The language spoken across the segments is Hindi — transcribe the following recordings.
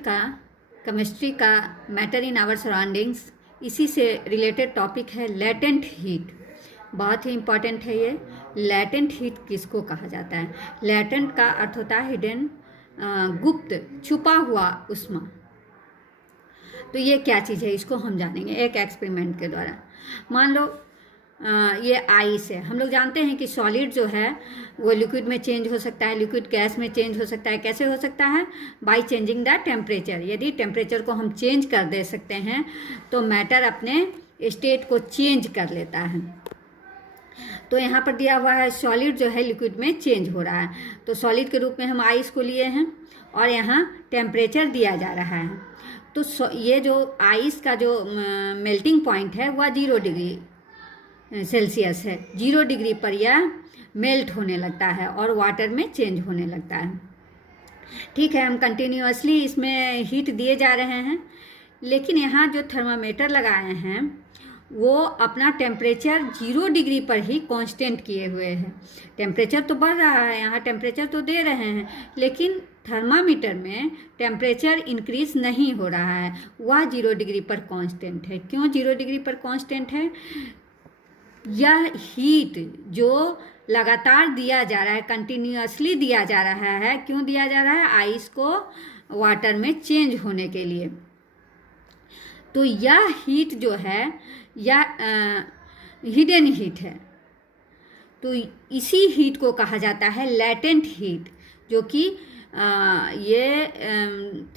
का केमिस्ट्री का मैटर इन आवर सराउंडिंग्स, इसी से रिलेटेड टॉपिक है लेटेंट हीट। बहुत ही इम्पॉर्टेंट है ये। लेटेंट हीट किसको कहा जाता है? लेटेंट का अर्थ होता है हिडन, गुप्त, छुपा हुआ उष्मा। तो ये क्या चीज़ है, इसको हम जानेंगे एक एक्सपेरिमेंट के द्वारा। मान लो ये आइस है। हम लोग जानते हैं कि सॉलिड जो है वो लिक्विड में चेंज हो सकता है, लिक्विड गैस में चेंज हो सकता है। कैसे हो सकता है? By changing the temperature. यदि टेम्परेचर को हम चेंज कर दे सकते हैं तो मैटर अपने स्टेट को चेंज कर लेता है। तो यहाँ पर दिया हुआ है सॉलिड जो है लिक्विड में चेंज हो रहा है, तो सॉलिड के रूप में हम आइस को लिए हैं और यहाँ टेम्परेचर दिया जा रहा है। तो ये जो आइस का जो मेल्टिंग पॉइंट है वह 0 डिग्री सेल्सियस है। 0 डिग्री पर यह मेल्ट होने लगता है और वाटर में चेंज होने लगता है। ठीक है, हम कंटिन्यूअसली इसमें हीट दिए जा रहे हैं, लेकिन यहाँ जो थर्मामीटर लगाए हैं वो अपना टेम्परेचर 0 डिग्री पर ही कांस्टेंट किए हुए हैं। टेम्परेचर तो बढ़ रहा है, यहाँ टेम्परेचर तो दे रहे हैं, लेकिन थर्मामीटर में टेम्परेचर इंक्रीज नहीं हो रहा है, वह 0 डिग्री पर कांस्टेंट है। क्यों 0 डिग्री पर कांस्टेंट है? यह हीट जो लगातार दिया जा रहा है, कंटिन्यूअसली दिया जा रहा है। क्यों दिया जा रहा है? आइस को वाटर में चेंज होने के लिए। तो यह हीट जो है यह हिडन हीट है। तो इसी हीट को कहा जाता है लेटेंट हीट, जो कि ये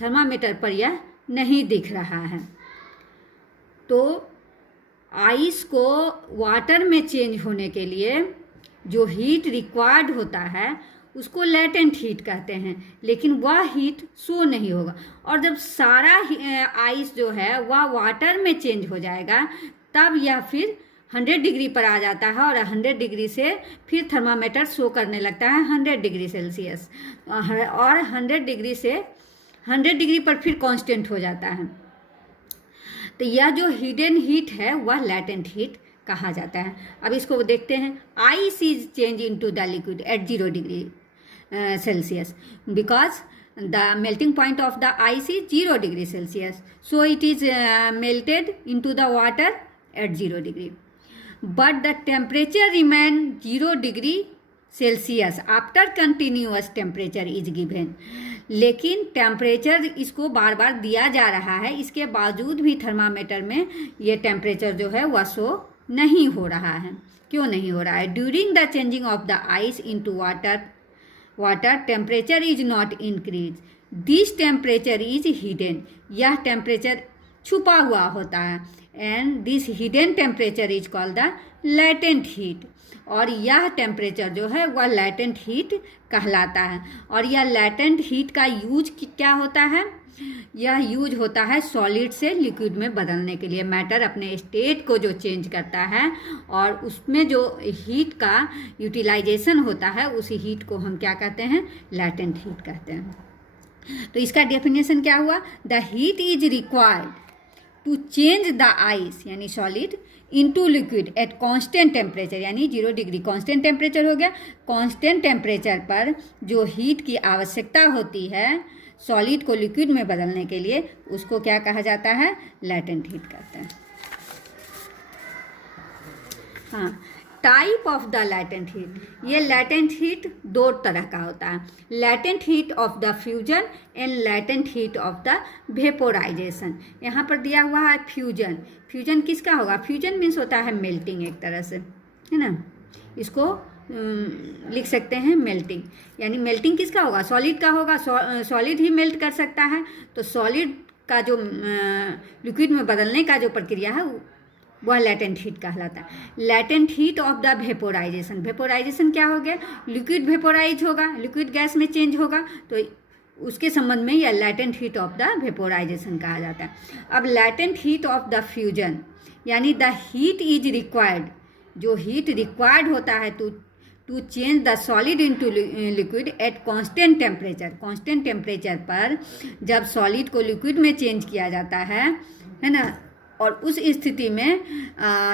थर्मामीटर पर यह नहीं दिख रहा है। तो आइस को वाटर में चेंज होने के लिए जो हीट रिक्वायर्ड होता है उसको लेटेंट हीट कहते हैं, लेकिन वह हीट शो नहीं होगा। और जब सारा आइस जो है वह वाटर में चेंज हो जाएगा तब यह फिर 100 डिग्री पर आ जाता है और 100 डिग्री से फिर थर्मामीटर शो करने लगता है 100 डिग्री सेल्सियस, और 100 डिग्री से 100 डिग्री पर फिर कांस्टेंट हो जाता है। तो यह जो हिडन हीट है वह लेटेंट हीट कहा जाता है। अब इसको देखते हैं। Ice is change into the liquid at 0 degree Celsius because the melting point of the ice is 0 degree Celsius, so it is melted into the water at 0 degree, but the temperature remain 0 degree Celsius after continuous temperature is given। लेकिन टेम्परेचर इसको बार बार दिया जा रहा है, इसके बावजूद भी थर्मामीटर में ये टेम्परेचर जो है वह शो नहीं हो रहा है। क्यों नहीं हो रहा है? During the changing of the ice into water temperature is not increase, this temperature is hidden. यह टेम्परेचर छुपा हुआ होता है, and this hidden temperature is called the latent heat. और यह टेम्परेचर जो है वह लेटेंट हीट कहलाता है। और यह लेटेंट हीट का यूज क्या होता है? यह यूज होता है सॉलिड से लिक्विड में बदलने के लिए। मैटर अपने स्टेट को जो चेंज करता है और उसमें जो हीट का यूटिलाइजेशन होता है उस हीट को हम क्या कहते हैं? लेटेंट हीट कहते हैं। तो इसका डेफिनेशन क्या हुआ? The heat is required to change the ice यानी solid into liquid at constant temperature, यानी 0 डिग्री कांस्टेंट टेम्परेचर हो गया। कांस्टेंट टेम्परेचर पर जो हीट की आवश्यकता होती है सॉलिड को लिक्विड में बदलने के लिए, उसको क्या कहा जाता है? लेटेंट हीट कहते हैं। हाँ, type of the latent heat. ये लेटेंट हीट 2 तरह का होता है, latent heat of the fusion and latent heat of the vaporisation. यहाँ पर दिया हुआ है फ्यूजन। फ्यूजन किसका होगा? फ्यूजन मीन्स होता है मेल्टिंग, एक तरह से, है ना। इसको लिख सकते हैं मेल्टिंग। यानी मेल्टिंग किसका होगा? सॉलिड का होगा। सॉलिड ही मेल्ट कर सकता है। तो सॉलिड का जो लिक्विड में बदलने का जो प्रक्रिया है वह लेटेंट हीट कहलाता है। Latent heat of the vaporization. Vaporization क्या हो गया? लिक्विड वेपोराइज होगा, लिक्विड गैस में चेंज होगा, तो उसके संबंध में यह latent heat of the vaporization कहा जाता है। अब latent heat of the fusion, यानी द हीट इज रिक्वायर्ड, जो हीट रिक्वायर्ड होता है to change the solid into liquid at constant temperature. Constant temperature पर जब सॉलिड को लिक्विड में चेंज किया जाता है ना, और उस स्थिति में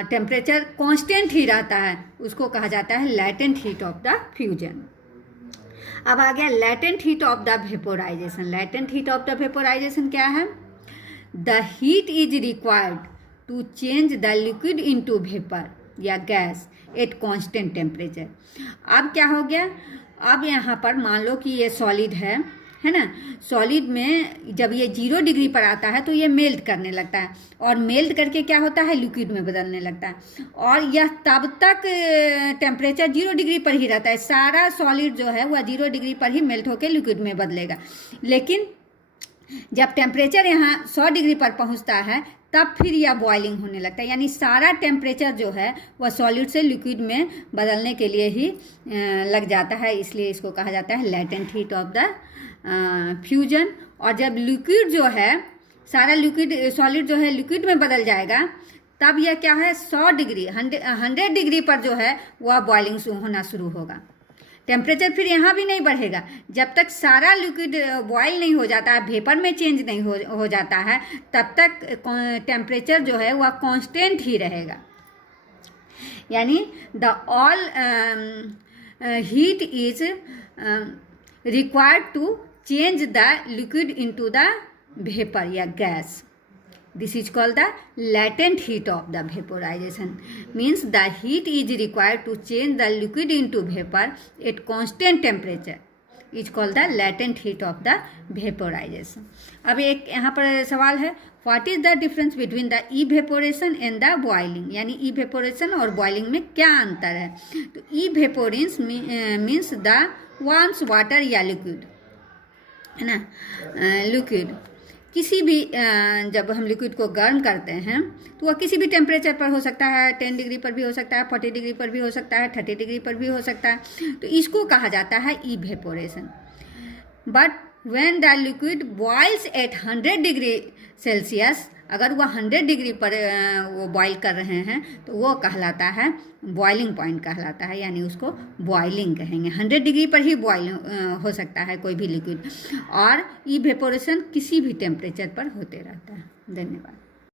टेम्परेचर कांस्टेंट ही रहता है, उसको कहा जाता है latent heat of the fusion. अब आ गया latent heat of the vaporization. Latent heat of the vaporization क्या है? The heat is required to change the liquid into vapour या गैस एट कांस्टेंट टेम्परेचर। अब क्या हो गया, अब यहाँ पर मान लो कि ये सॉलिड है ना, सॉलिड में जब ये 0 डिग्री पर आता है तो ये मेल्ट करने लगता है, और मेल्ट करके क्या होता है, लिक्विड में बदलने लगता है, और यह तब तक टेम्परेचर 0 डिग्री पर ही रहता है। सारा सॉलिड जो है वह 0 डिग्री पर ही मेल्ट होकर लिक्विड में बदलेगा। लेकिन जब टेम्परेचर यहाँ 100 डिग्री पर पहुँचता है तब फिर यह बॉइलिंग होने लगता है, यानी सारा टेम्परेचर जो है वह सॉलिड से लिक्विड में बदलने के लिए ही लग जाता है, इसलिए इसको कहा जाता है latent heat of the fusion. और जब लिक्विड जो है, सारा लिक्विड सॉलिड जो है लिक्विड में बदल जाएगा, तब यह क्या है, 100 डिग्री 100 डिग्री पर जो है वह बॉइलिंग होना शुरू होगा। टेम्परेचर फिर यहाँ भी नहीं बढ़ेगा जब तक सारा लिक्विड बॉयल नहीं हो जाता है, वेपर में चेंज नहीं हो जाता है, तब तक टेम्परेचर जो है वह कांस्टेंट ही रहेगा। यानी the all heat is required to change the liquid into the vapour या gas. This is called the latent heat of the vaporization. Means the heat is required to change the liquid into vapor at constant temperature. Is called the latent heat of the vaporization. अब एक यहाँ पर सवाल है, What is the difference between the evaporation and the boiling? यानी evaporation और boiling में क्या अंतर है? तो evaporation means the warm water या liquid, है ना, liquid किसी भी जब हम लिक्विड को गर्म करते हैं तो वह किसी भी टेम्परेचर पर हो सकता है, 10 डिग्री पर भी हो सकता है, 40 डिग्री पर भी हो सकता है, 30 डिग्री पर भी हो सकता है, तो इसको कहा जाता है evaporation. But when the liquid boils at 100 degree Celsius, अगर वह 100 डिग्री पर वो बॉयल कर रहे हैं तो वो कहलाता है बॉइलिंग पॉइंट कहलाता है, यानी उसको बॉइलिंग कहेंगे। 100 डिग्री पर ही बॉइल हो सकता है कोई भी लिक्विड, और इवेपोरेशन किसी भी टेम्परेचर पर होते रहता है। धन्यवाद।